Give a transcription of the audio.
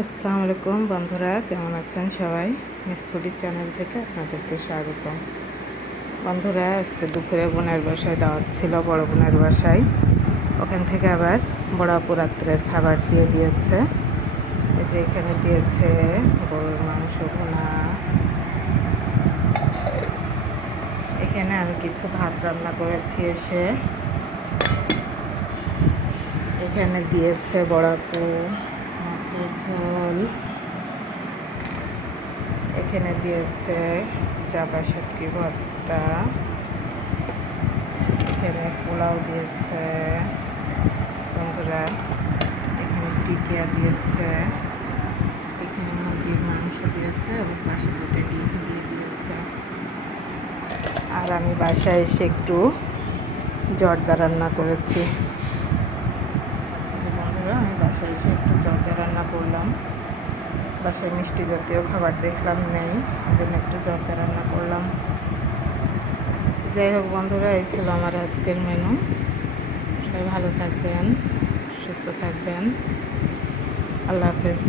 আসসালামু আলাইকুম বন্ধুরা, কেমন আছেন সবাই? মিস ফুডি চ্যানেল থেকে আপনাদেরকে স্বাগতম। বন্ধুরা, আজকে দুপুরে বোনের বাসায় দাওয়াত ছিল, বড় বোনের বাসায়। ওখান থেকে আবার বড় আপু রাত্রের খাবার দিয়ে দিয়েছে। এই যে এখানে দিয়েছে গরুর মাংস ভুনা। এখানে আমি কিছু ভাত রান্না করেছি এসে। এখানে দিয়েছে বড় আপু মাছের ঝোল। এখানে দিয়েছে চাপা শুটকি ভর্তা। এখানে পোলাও দিয়েছে বন্ধুরা। এখানে টিকিয়া দিয়েছে। এখানে মুরগির মাংস দিয়েছে এবং পাশে দুটো ডিম দিয়ে দিয়েছে। আর আমি বাসায় এসে একটু জর্দা রান্না করেছি। বন্ধুরা, আমি বাসায় এসে একটু জর্দা রান্না করলাম। বাসায় মিষ্টি জাতীয় খাবার দেখলাম নেই, এই জন্য একটু জর্দা রান্না করলাম। যাই হোক বন্ধুরা, এই ছিল আমার আজকের মেনু। সবাই ভালো থাকবেন, সুস্থ থাকবেন। আল্লাহ হাফেজ।